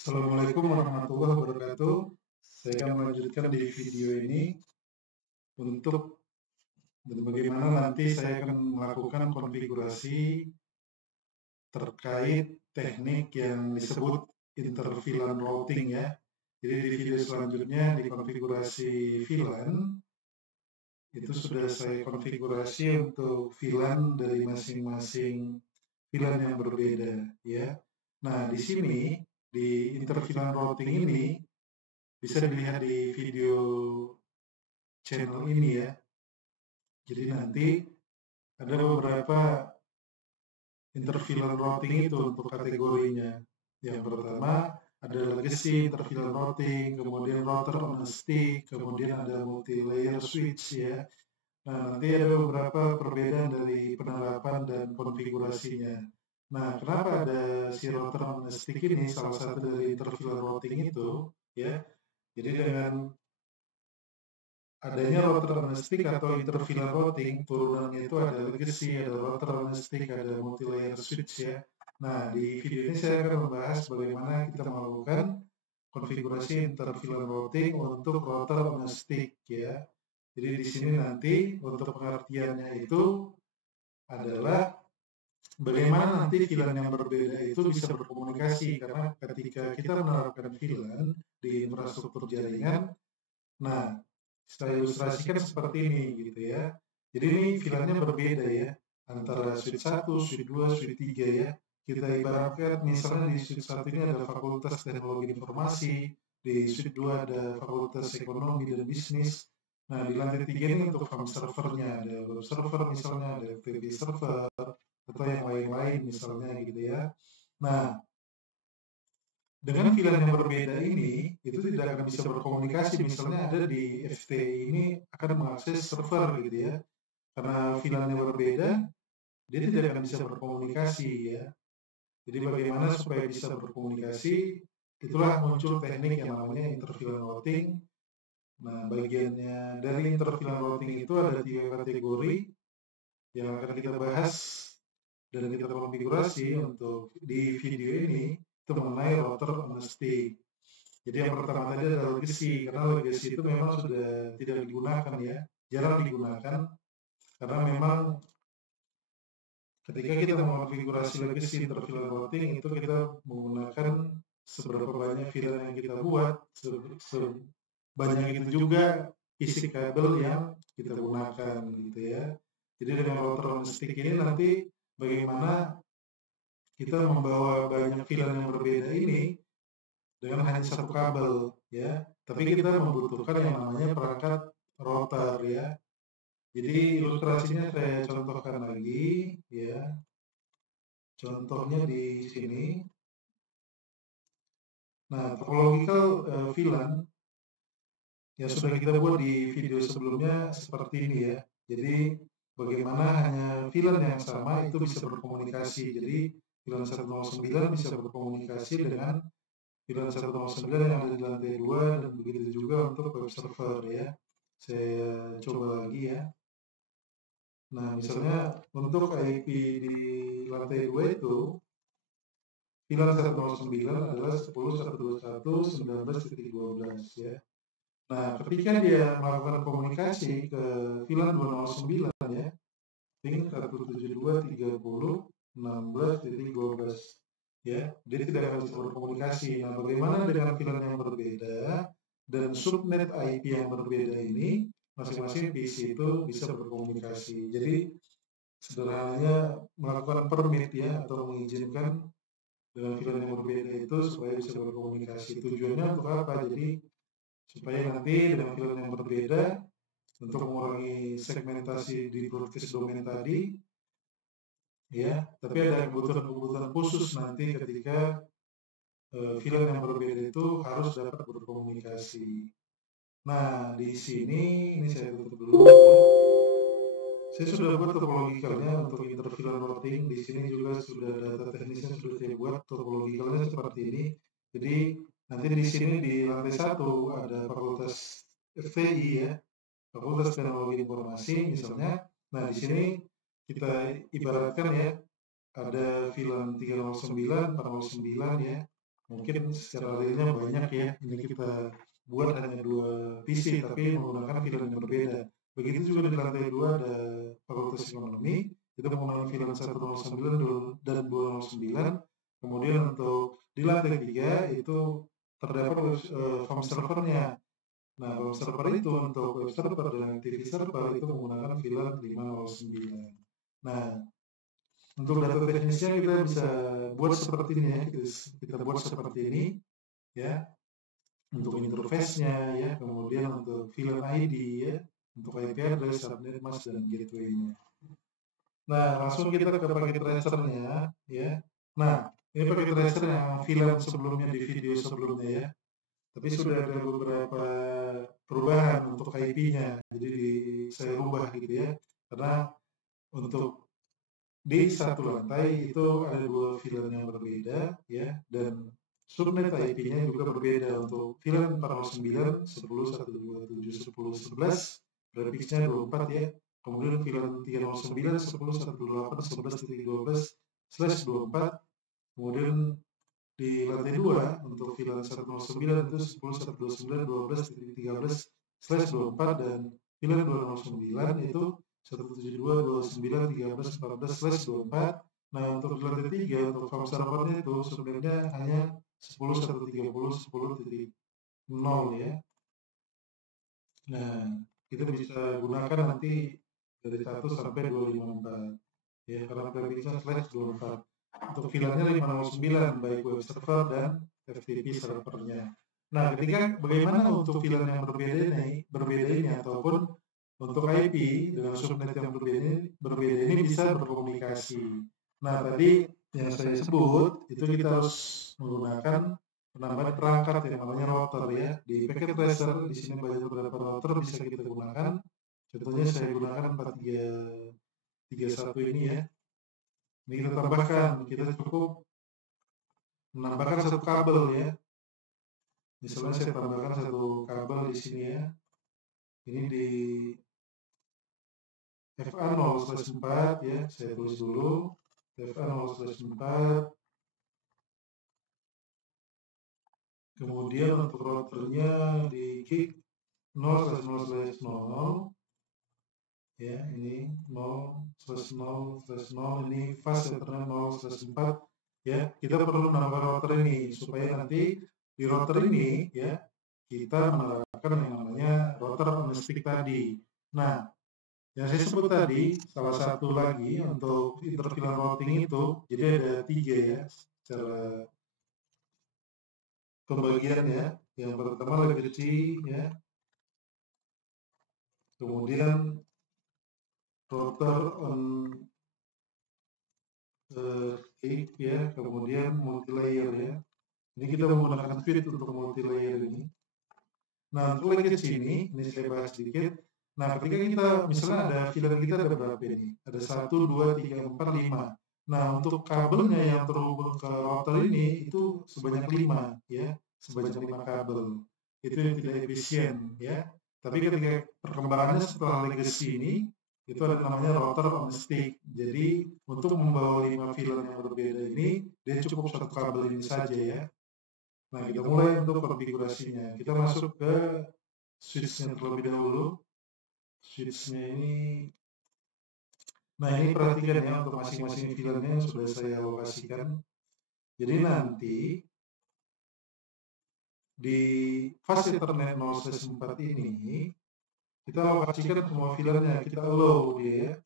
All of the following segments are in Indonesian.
Assalamualaikum warahmatullahi wabarakatuh. Saya akan melanjutkan di video ini untuk bagaimana nanti saya akan melakukan konfigurasi terkait teknik yang disebut interVLAN routing ya. Jadi di video selanjutnya di konfigurasi VLAN itu sudah saya konfigurasi untuk VLAN dari masing-masing VLAN yang berbeda ya. Nah, di sini di interVLAN routing ini bisa dilihat di video channel ini ya. Jadi nanti ada beberapa interVLAN routing itu untuk kategorinya. Yang pertama ada legacy interVLAN routing, kemudian router on a stick, kemudian ada multi-layer switch ya. Nah, nanti ada beberapa perbedaan dari penerapan dan konfigurasinya. Nah, kenapa ada si router on a stick ini salah satu dari interVLAN routing itu ya. Jadi dengan adanya router on a stick atau interVLAN routing, turunannya itu ada legacy, ada router on a stick, ada multi-layer switch ya. Nah, di video ini saya akan membahas bagaimana kita melakukan konfigurasi interVLAN routing untuk router on a stick ya. Jadi di sini nanti untuk pengertiannya itu adalah bagaimana nanti VLAN yang berbeda itu bisa berkomunikasi, karena ketika kita menerapkan VLAN di infrastruktur jaringan, nah saya ilustrasikan seperti ini gitu ya. Jadi ini VLAN-nya berbeda ya, antara switch 1, switch 2, switch 3 ya. Kita ibaratkan misalnya di switch 1 ini ada fakultas teknologi informasi, di switch 2 ada fakultas ekonomi dan bisnis. Nah, di lantai 3 ini untuk farm servernya, ada web server misalnya, ada FTP server, atau yang lain-lain misalnya gitu ya. Nah, dengan VLAN yang berbeda ini, itu tidak akan bisa berkomunikasi. Misalnya ada di FTI ini akan mengakses server gitu ya. Karena VLAN yang berbeda, dia tidak akan bisa berkomunikasi ya. Jadi bagaimana supaya bisa berkomunikasi, itulah muncul teknik yang namanya interVLAN routing. Nah, bagiannya dari interVLAN routing itu ada 3 kategori yang akan kita bahas dan kita konfigurasi untuk di video ini, itu mengenai router on a stick. Jadi yang pertama tadi adalah legacy, karena legacy itu memang sudah tidak digunakan ya, jarang digunakan, karena memang ketika kita mengonfigurasi legacy interVLAN routing itu kita menggunakan seberapa banyak VLAN yang kita buat, sebanyak itu juga isi kabel yang kita gunakan gitu ya. Jadi dengan router on stick ini nanti bagaimana kita membawa banyak VLAN yang berbeda ini dengan hanya satu kabel ya. Tapi kita membutuhkan yang namanya perangkat router ya. Jadi ilustrasinya saya contohkan lagi ya. Contohnya di sini. Nah, topological VLAN yang sudah kita buat di video sebelumnya seperti ini ya. Jadi bagaimana hanya VLAN yang sama itu bisa berkomunikasi. Jadi VLAN 109 bisa berkomunikasi dengan VLAN 109 yang ada di lantai 2 dan begitu juga untuk web server ya. Saya coba lagi ya. Nah, misalnya untuk IP di lantai 2 itu VLAN 109 adalah 10.121.19.12 ya. Nah, ketika dia melakukan komunikasi ke VLAN 209 ya, ping 172.30.16.12 ya, dia tidak akan bisa berkomunikasi. Nah, bagaimana dengan VLAN yang berbeda dan subnet IP yang berbeda ini, masing-masing PC itu bisa berkomunikasi. Jadi sederhananya melakukan permit ya, atau mengizinkan dengan VLAN yang berbeda itu supaya bisa berkomunikasi. Tujuannya untuk apa? Jadi supaya nanti dengan VLAN yang berbeda untuk mengurangi segmentasi di broadcast domain tadi ya, tapi ada kebutuhan-kebutuhan khusus nanti ketika VLAN yang berbeda itu harus dapat berkomunikasi. Nah, di sini ini saya tutup dulu. Saya sudah buat topologikalnya untuk interVLAN routing. Di sini juga sudah data teknisnya sudah saya buat topologikalnya seperti ini. Jadi nanti di sini di lantai 1 ada fakultas FTI ya, fakultas teknologi informasi misalnya. Nah, di sini kita ibaratkan ya, ada VLAN 309, 409 ya. Mungkin secara realnya banyak ya, ini kita buat hanya 2 PC tapi menggunakan VLAN yang berbeda. Begitu juga di lantai 2 ada Fakultas Ekonomi, itu menggunakan VLAN 109 dan 209. Kemudian untuk di lantai 3 itu terdapat home servernya. Nah, home server itu untuk web server dan TV server itu menggunakan VLAN 509. Nah, untuk data teknisnya kita bisa buat seperti ini ya, kita buat seperti ini ya, untuk interface-nya ya, kemudian untuk VLAN ID ya, untuk IP address, subnet mask, dan gateway-nya. Nah, langsung kita ke paket tracer-nya ya. Nah, ini paket tracer yang VLAN sebelumnya di video sebelumnya ya. Tapi sudah ada beberapa perubahan untuk IP-nya. Jadi saya rubah gitu ya. Karena untuk di satu lantai itu ada 2 VLAN yang berbeda ya, dan subnet IP-nya juga berbeda. Untuk VLAN 409, 10.127, 10.11, prefixnya 24 ya. Kemudian VLAN 309, 10.128, 11.12/24. Kemudian di lantai 2 untuk VLAN 109 itu 10.129, 12.13/24, dan VLAN 209 itu 172, 29, 13, 14/24. Nah, untuk di lantai 3 untuk home servernya itu sebenarnya hanya 10.130, 10.0 ya. Nah, kita bisa gunakan nanti dari 1 sampai 254 ya, karena prefixnya /24. Untuk VLAN-nya 509 baik web server dan FTP servernya. Nah, ketika bagaimana untuk VLAN yang berbeda ini ataupun untuk IP dengan subnet yang berbeda ini bisa berkomunikasi. Nah, tadi yang saya sebut itu kita harus menggunakan penambahan perangkat yang namanya router ya. Di packet tracer di sini banyak beberapa router bisa kita gunakan. Contohnya saya gunakan 4331 ini ya. Ini kita tambahkan, kita cukup menambahkan satu kabel ya. Misalnya saya tambahkan satu kabel di sini ya. Ini di FA0/4 ya, saya tulis dulu. FA0/4. Kemudian untuk routernya di gig 0/0/0 ya, ini 0/0/0, ini fast ethernet 0/4 ya. Kita perlu menambah router ini supaya nanti di router ini ya kita menerapkan yang namanya router on stick tadi. Nah, yang saya sebut tadi salah satu lagi untuk interVLAN routing itu, jadi ada 3 ya secara pembagiannya. Yang pertama legacy ya, kemudian router on stick ya, kemudian multi-layer ya. Ini kita menggunakan Fit untuk multi-layer ini. Nah, untuk legacy ini saya bahas sedikit. Nah, ketika kita misalnya ada VLAN kita ada berapa ini? Ada 1, 2, 3, 4, 5. Nah, untuk kabelnya yang terhubung ke router ini itu sebanyak 5 ya, sebanyak 5 kabel. Itu yang tidak efisien ya. Tapi ketika perkembangannya setelah legacy ini, itu ada namanya router on stick. Jadi untuk membawa 5 VLAN yang berbeda ini, dia cukup satu kabel ini saja ya. Nah, kita mulai untuk konfigurasinya. Kita masuk ke switch-nya terlebih dahulu. Switch-nya ini, nah ini perhatikan ya untuk masing-masing VLAN-nya yang sudah saya lokasikan. Jadi nanti di fase Ethernet 0/4 ini kita lokasikan semua VLAN-nya, kita allow dia ya.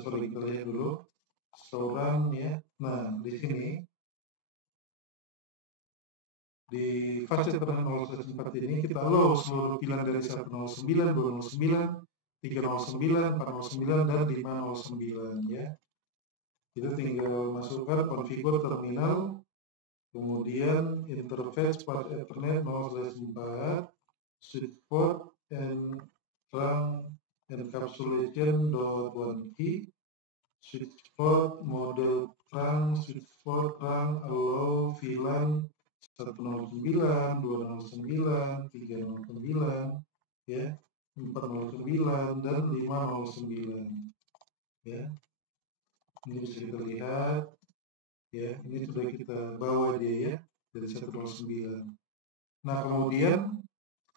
Sorry, kita lihat dulu. Storan ya. Nah, di sini di fase Ethernet 0/4 ini kita allow seluruh VLAN dari 109, 209, 309, 409, dan 509 ya. Kita tinggal masukkan configure terminal, kemudian interface part Ethernet 0/4, switch port and trunk encapsulation.1 key, switch port model trunk, switch port trunk allow VLAN 109, 209, 309 ya, 409 dan 509 ya. Ini bisa kita lihat ya. Ini sudah kita bawa dia ya dari 109. Nah, kemudian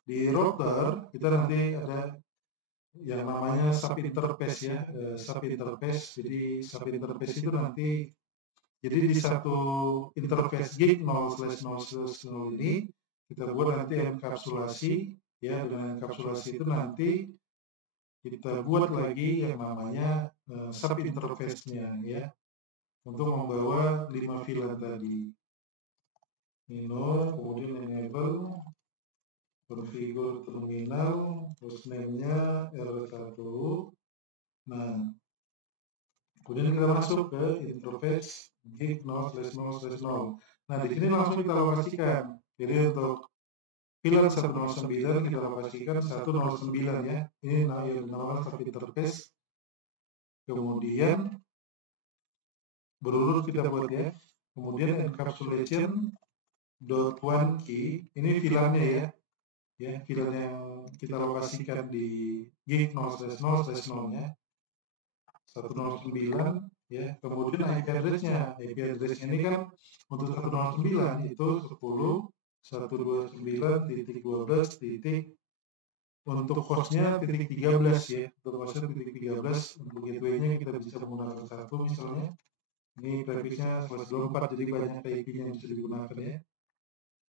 di router kita nanti ada yang namanya sub interface ya, sub interface. Jadi sub interface itu nanti jadi di satu interface gig 0/0/0 ini kita buat nanti enkapsulasi ya, dengan enkapsulasi itu nanti kita buat lagi yang namanya sub interface-nya ya, untuk membawa 5 VLAN tadi. Nino, kemudian enable, configure terminal, hostname-nya R1. Nah, kemudian kita masuk ke interface gig 0/0/0. Nah, di sini langsung kita lokasikan. Jadi untuk VLAN 109 kita lokasikan 109 ya. Ini yang dinamakan sub interface. Kemudian berurut kita buat ya. Kemudian encapsulation dot one key. Ini VLAN-nya ya. Ya, VLAN yang kita lokasikan di gig 0/0/0-nya 109 ya. Kemudian IP address-nya. IP address-nya ini kan untuk 109 itu 10.129.12. Untuk hostnya titik 13 ya. Untuk hostnya titik 13. Untuk gateway-nya kita bisa menggunakan satu misalnya. Ini prefix-nya /24, jadi banyak IP-nya yang bisa digunakan ya.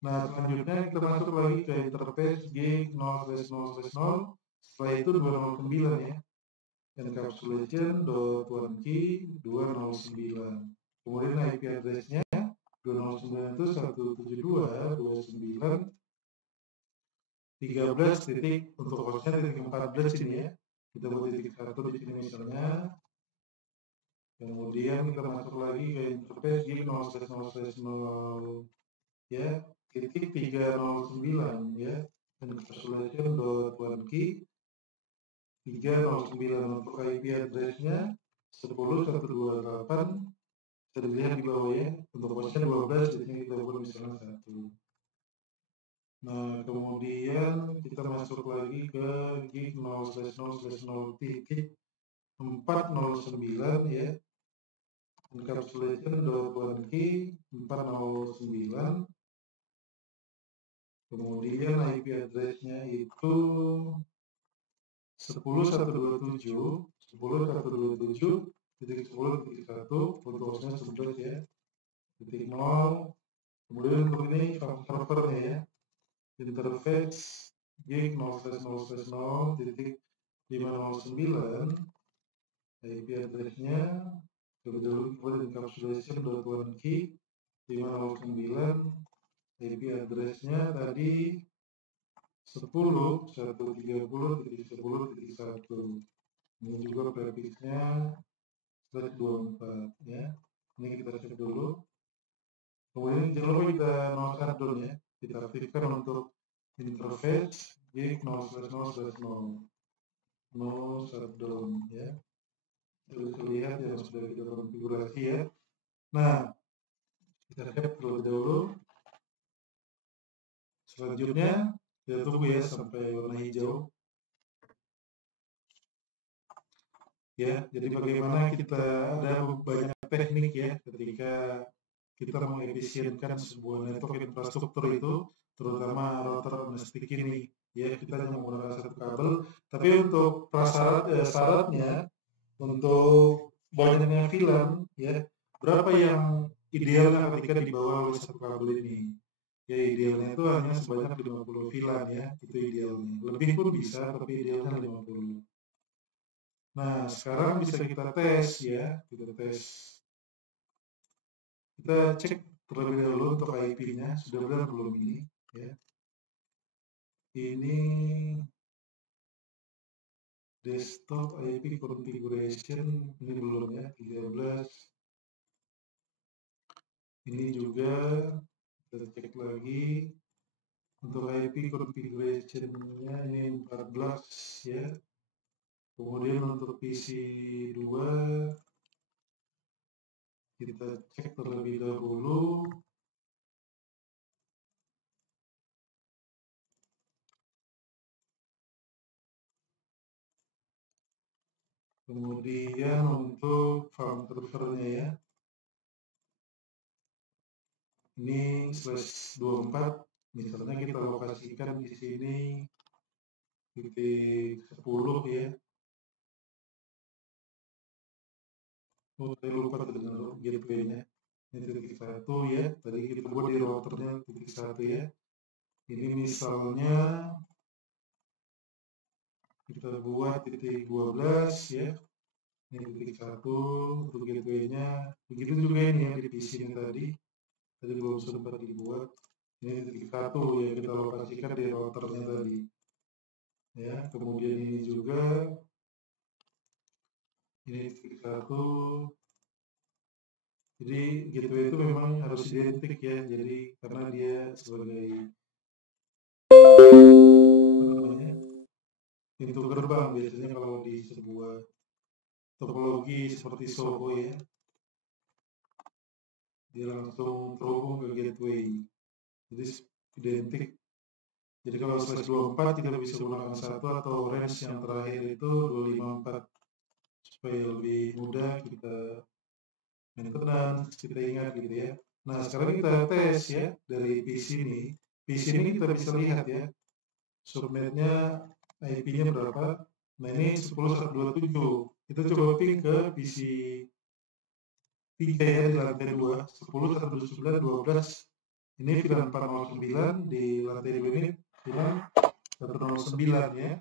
Nah, selanjutnya kita masuk lagi ke interface gig 0/0/0. Setelah itu 209 ya. Encapsulation dot one key 209. Kemudian IP address-nya 209 itu 172.29.13 titik untuk hostnya titik 14 ini ya. Kita buat titik 1 di sini misalnya. Kemudian kita masuk lagi ke interface gig 0/0/0 ya, titik 309 ya. Encapsulation dot one key 309 untuk IP address-nya 10.128. Bisa dilihat di bawah ya. Untuk hostnya 12, di sini kita buat misalnya 1. Nah, kemudian kita masuk lagi ke gig 0/0/0 titik 409 ya. Encapsulation dot one key 409. Kemudian IP address-nya itu 10.127.10.127.1 untuk hostnya 11 ya. Titik 0. Kemudian untuk ini servernya ya. Interface gig 0/0/0 titik 509. IP address-nya kemudian encapsulation dot one key 509. IP address-nya tadi 10.130.10.1. Ini juga prefix-nya /24 ya. Ini kita cek dulu. Kemudian jangan lupa kita no shutdown ya. Kita aktifkan untuk interface gig 0/0/0. No shutdown ya. Bisa lihat yang sudah kita konfigurasi ya. Nah, kita cek terlebih dahulu. Selanjutnya kita tunggu ya sampai warna hijau. Ya, jadi bagaimana kita ada banyak teknik ya ketika kita mengefisienkan sebuah network infrastruktur itu, terutama router domestik ini. Ya, kita hanya menggunakan satu kabel, tapi untuk syaratnya untuk banyaknya VLAN ya, berapa yang idealnya ketika dibawa oleh satu kabel ini. Ya, idealnya itu hanya sebanyak 50 VLAN ya, itu idealnya. Lebih pun bisa, tapi idealnya 50. Nah, sekarang bisa kita tes ya, kita tes. Kita cek terlebih dahulu untuk IP-nya, sudah benar belum ini ya. Ini desktop IP configuration, ini belum ya, 13. Ini juga kita cek lagi untuk IP configuration-nya ini 14 ya. Kemudian untuk PC 2 kita cek terlebih dahulu. Kemudian untuk farm servernya ya. ini /24, misalnya kita lokasikan di sini titik 10 ya. Oh, saya lupa dengan gateway-nya. Ini titik 1 ya. Tadi kita buat di routernya titik 1 ya. Ini misalnya kita buat titik 12 ya. Ini titik 1 untuk gateway-nya. Begitu juga ini ya di PC ini tadi. Tadi belum sempat dibuat. Ini titik 1 ya, kita lokasikan di routernya tadi. Ya, kemudian ini juga ini titik 1. Jadi gateway itu memang harus identik ya. Jadi karena dia sebagai pintu gerbang biasanya kalau di sebuah topologi seperti Soho ya, dia langsung terhubung ke gateway. Jadi identik. Jadi kalau /24 kita bisa gunakan 1 atau range yang terakhir itu 254 supaya lebih mudah kita maintenance, kita ingat gitu ya. Nah, sekarang kita tes ya dari PC ini. PC ini kita bisa lihat ya, subnetnya IP-nya berapa. Nah, ini 10.127. Kita coba ping ke PC 3 ya di lantai 2, 10.129.12. Ini VLAN 409, di lantai 2 ini VLAN 109 ya.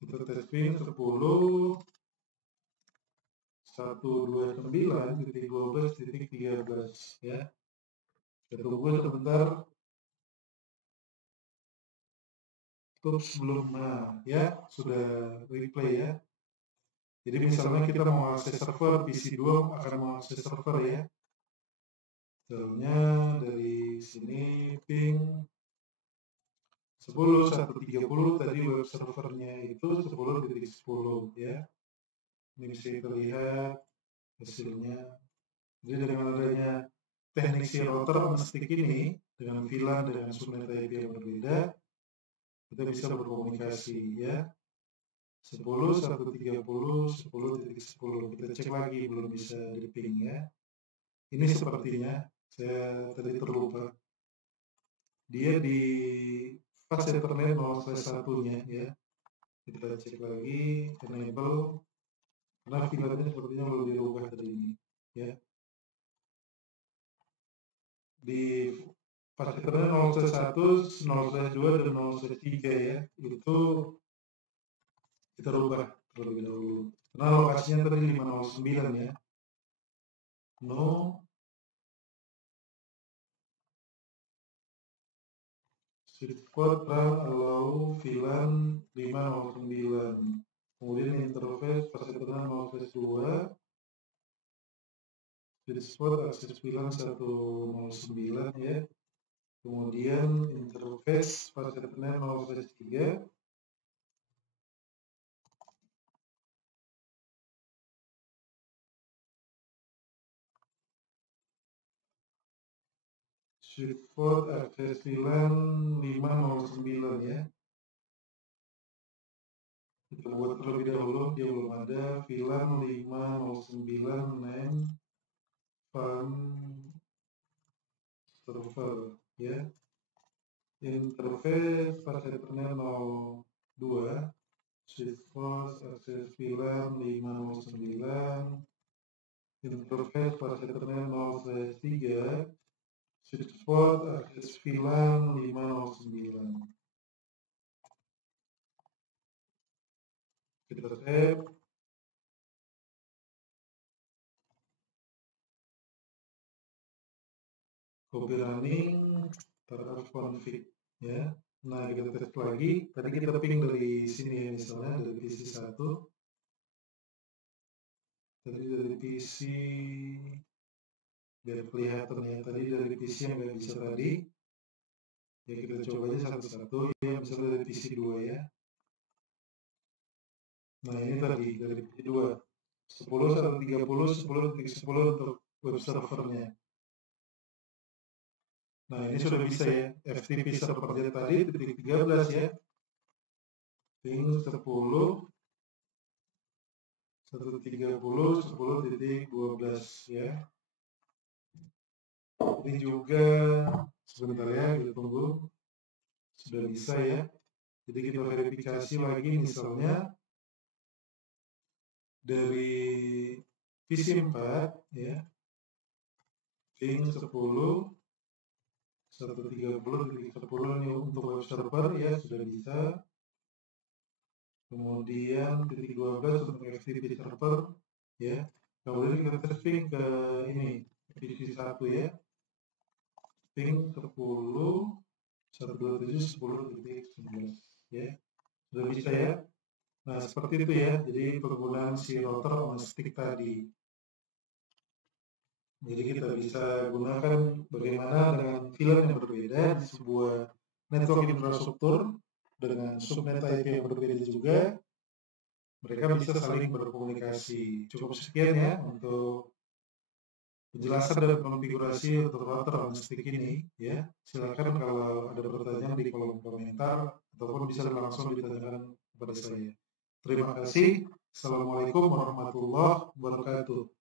Kita tes ping 10.129.12.13 ya. Kita tunggu sebentar. Tutup sebelumnya ya, sudah replay ya. Jadi misalnya kita mau akses server, PC 2 akan mau akses server ya. Misalnya dari sini ping 10.130, tadi web servernya itu 10.10 ya. Ini bisa kita lihat hasilnya. Jadi dengan adanya teknik si router on stick ini dengan VLAN dengan subnet IP yang berbeda, kita bisa berkomunikasi ya. 10.130, 10.10. Kita cek lagi belum bisa di ping ya. Ini sepertinya saya tadi terlupa. Dia di fast ethernet 0/1-nya ya. Kita cek lagi enable, karena VLAN-nya sepertinya belum dirubah tadi ini ya. Di fast ethernet 0/1, 0/2 dan 0/3 ya. Itu kita rubah terlebih dahulu. Karena lokasinya tadi 509 ya. No Switchport run allow VLAN 509. Kemudian interface fast ethernet 0/2. Switchport akses VLAN 109 ya. Kemudian interface fast ethernet 0/3. Switchport akses VLAN 509 ya. Kita buat terlebih dahulu, dia belum ada. VLAN 509 name farm server ya. Interface fast ethernet 02. Switchport akses VLAN 509. Interface fast ethernet 0/3. Switchport akses VLAN 509. Kita save. Copy running, startup config ya. Nah, kita tes lagi. Tadi kita ping dari sini ya, misalnya dari PC 1. Tadi dari PC, biar kelihatan ya, tadi dari PC yang nggak bisa tadi. Ya, kita coba aja satu-satu ya, misalnya dari PC 2 ya. Nah, ini tadi dari PC 2. 10.130, 10.10 untuk web servernya. Nah, ini sudah bisa ya, FTP servernya tadi titik 13 ya. Ping 10, 130, 10.12 ya. juga sebentar ya, kita tunggu. Sudah bisa ya. Jadi kita verifikasi lagi misalnya dari PC4 ya, ping 10 130 titik 10 ini untuk web server ya sudah bisa. Kemudian titik 12 untuk FTP server ya. Kemudian kita tes ping ke ini PC1 ya, ping 10 127 10.11 ya, sudah bisa ya. Nah seperti itu ya, jadi penggunaan si router on stick tadi. Jadi kita bisa gunakan bagaimana dengan VLAN yang berbeda di sebuah network infrastruktur dengan subnet IP yang berbeda juga, mereka bisa saling berkomunikasi. Cukup sekian ya untuk penjelasan dan konfigurasi untuk router on stick ini ya. Silakan kalau ada pertanyaan di kolom komentar ataupun bisa langsung ditanyakan kepada saya. Terima kasih. Assalamualaikum warahmatullahi wabarakatuh.